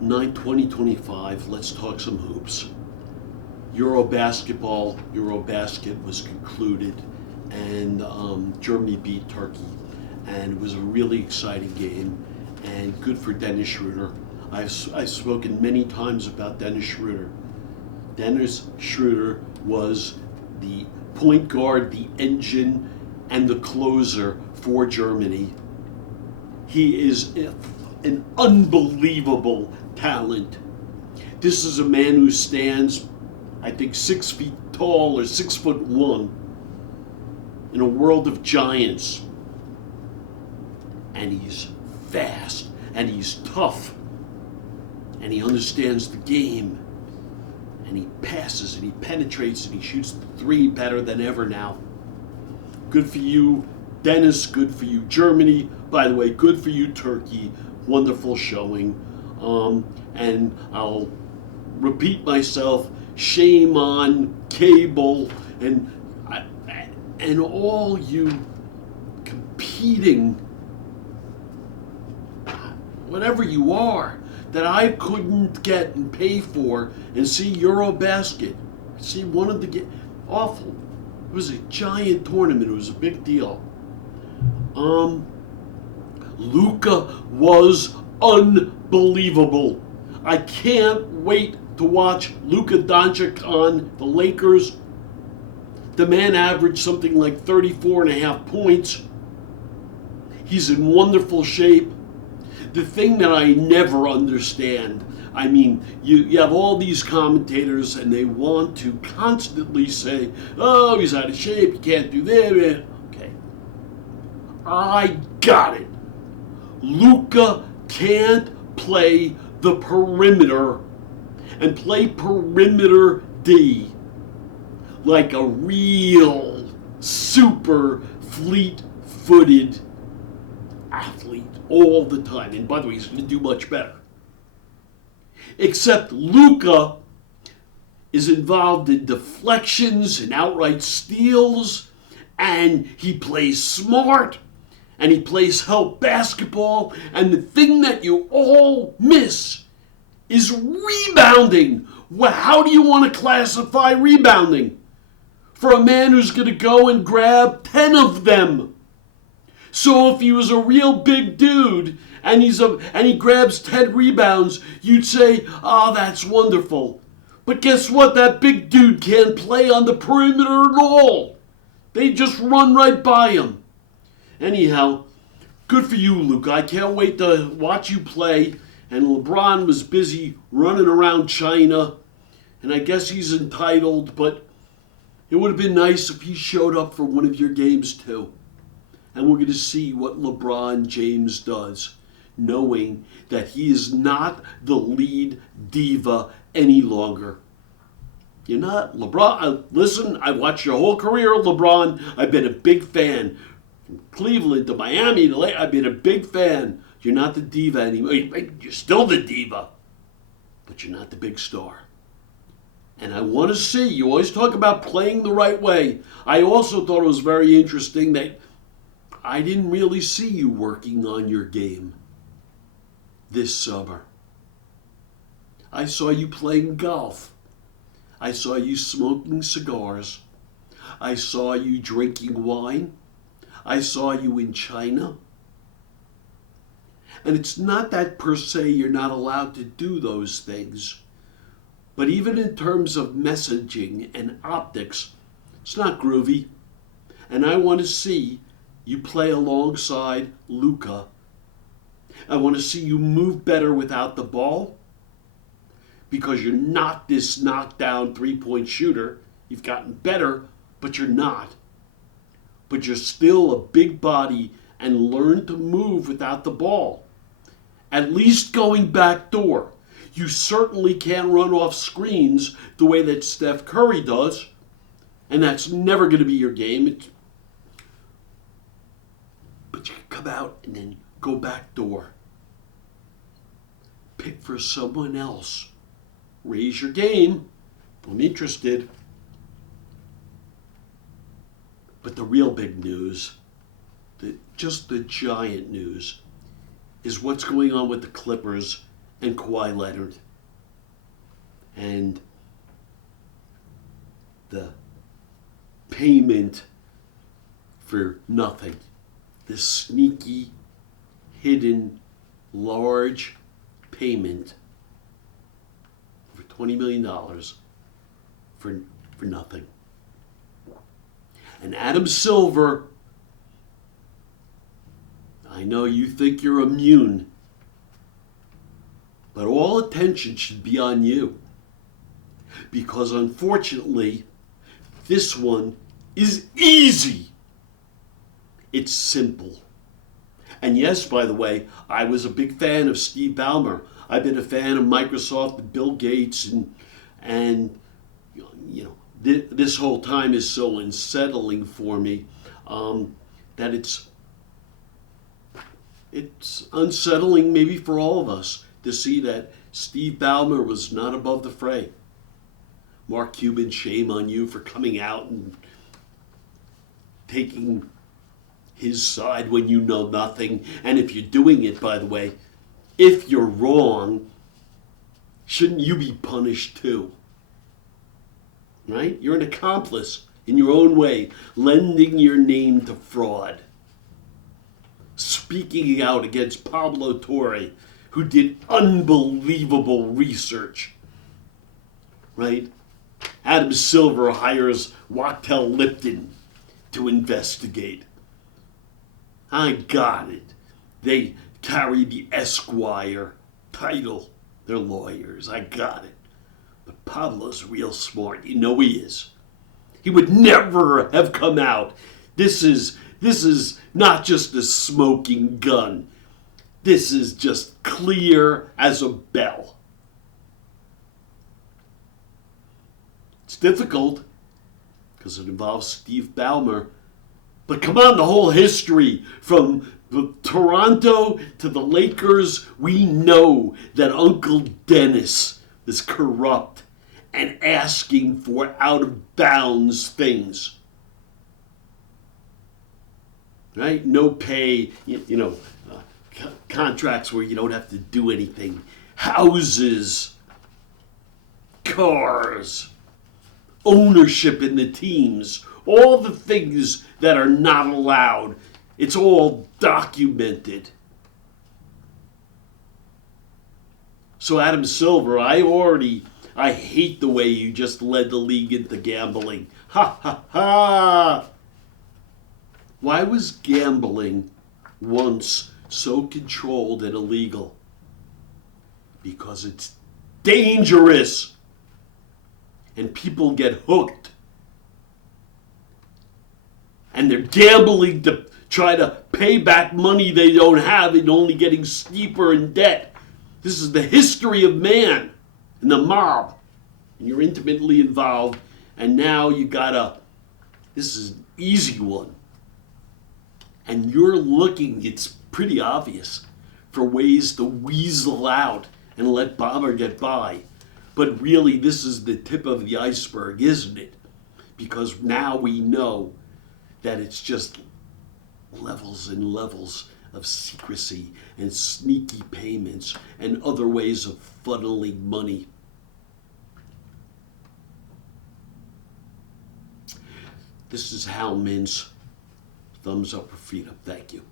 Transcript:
2025, let's talk some hoops. EuroBasket was concluded, and Germany beat Turkey, and it was a really exciting game, and good for Dennis Schröder. I've spoken many times about Dennis Schröder. Dennis Schröder was the point guard, the engine, and the closer for Germany. He is an unbelievable talent. This is a man who stands, I think, 6 feet tall or 6'1" in a world of giants. And he's fast, and he's tough, and he understands the game, and he passes, and he penetrates, and he shoots the three better than ever now. Good for you, Dennis. Good for you, Germany. By the way, good for you, Turkey. Wonderful showing. And I'll repeat myself, shame on cable and all you competing, whatever you are, that I couldn't get and pay for and see EuroBasket. See one of the awful. It was a giant tournament. It was a big deal. Luka was unbelievable. I can't wait to watch Luka Doncic on the Lakers. The man averaged something like 34.5 points. He's in wonderful shape. The thing that I never understand, I mean, you have all these commentators and they want to constantly say, oh, he's out of shape, you can't do that. Okay. I got it. Luka can't play the perimeter and play perimeter D like a real super fleet-footed athlete all the time. And by the way, he's going to do much better. Except Luka is involved in deflections and outright steals, and he plays smart, and he plays help basketball, and the thing that you all miss is rebounding. How do you want to classify rebounding for a man who's going to go and grab 10 of them? So if he was a real big dude and he grabs 10 rebounds, you'd say, oh, that's wonderful. But guess what? That big dude can't play on the perimeter at all. They just run right by him. Anyhow, good for you, Luka. I can't wait to watch you play. And LeBron was busy running around China. And I guess he's entitled, but it would have been nice if he showed up for one of your games too. And we're going to see what LeBron James does, knowing that he is not the lead diva any longer. You're not. LeBron, listen, I watched your whole career, LeBron. I've been a big fan. From Cleveland to Miami to I've been a big fan. You're not the diva anymore. You're still the diva, but you're not the big star. And I want to see, you always talk about playing the right way. I also thought it was very interesting that I didn't really see you working on your game this summer. I saw you playing golf. I saw you smoking cigars. I saw you drinking wine. I saw you in China. And it's not that per se you're not allowed to do those things. But even in terms of messaging and optics, it's not groovy. And I want to see you play alongside Luka. I want to see you move better without the ball, because you're not this knockdown three-point shooter. You've gotten better, but you're not. But you're still a big body, and learn to move without the ball. At least going back door. You certainly can't run off screens the way that Steph Curry does, and that's never going to be your game. But you can come out and then go back door. Pick for someone else. Raise your game. I'm interested. But the real big news, just the giant news, is what's going on with the Clippers and Kawhi Leonard. And the payment for nothing. This sneaky, hidden, large payment for $20 million for nothing. And Adam Silver, I know you think you're immune, but all attention should be on you. Because unfortunately, this one is easy. It's simple. And yes, by the way, I was a big fan of Steve Ballmer. I've been a fan of Microsoft and Bill Gates, and you know, this whole time is so unsettling for me that it's unsettling maybe for all of us to see that Steve Ballmer was not above the fray. Mark Cuban, shame on you for coming out and taking his side when you know nothing. And if you're doing it, by the way, if you're wrong, shouldn't you be punished too? Right? You're an accomplice in your own way, lending your name to fraud. Speaking out against Pablo Torre, who did unbelievable research. Right? Adam Silver hires Wachtell Lipton to investigate. I got it. They carry the Esquire title. They're lawyers. I got it. But Pablo's real smart. You know he is. He would never have come out. This is not just a smoking gun. This is just clear as a bell. It's difficult because it involves Steve Ballmer. But come on, the whole history from Toronto to the Lakers, we know that Uncle Dennis is corrupt and asking for out-of-bounds things. Right? No pay, contracts where you don't have to do anything. Houses, cars, ownership in the teams, all the things that are not allowed. It's all documented. So Adam Silver, I hate the way you just led the league into gambling. Ha ha ha! Why was gambling once so controlled and illegal? Because it's dangerous. And people get hooked. And they're gambling to try to pay back money they don't have and only getting steeper in debt. This is the history of man and the mob. And you're intimately involved. And now this is an easy one. And you're looking, it's pretty obvious, for ways to weasel out and let Bomber get by. But really, this is the tip of the iceberg, isn't it? Because now we know that it's just levels and levels of secrecy and sneaky payments and other ways of funneling money. This is Hal Mintz. Thumbs up or feet up. Thank you.